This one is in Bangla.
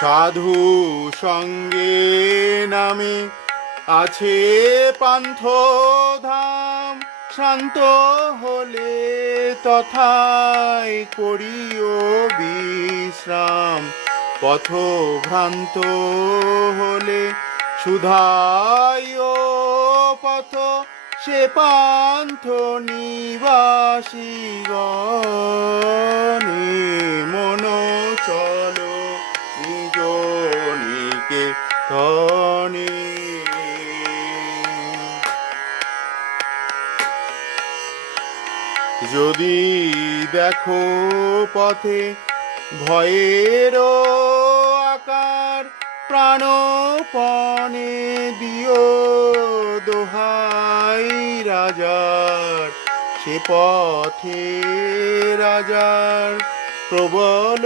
সাধু সঙ্গে নামে আছে পান্থ ধাম, শান্ত হলে তথায় করিও বিশ্রাম। পথভ্রান্ত হলে শুধাইও পথ, সে পান্থ নিবাসীগণে। মন চলো নিজ নিকেতনে। যদি দেখো পথে ভয়ের আকার, প্রাণপণে দিও দোহাই রাজার। সে পথে রাজার প্রবল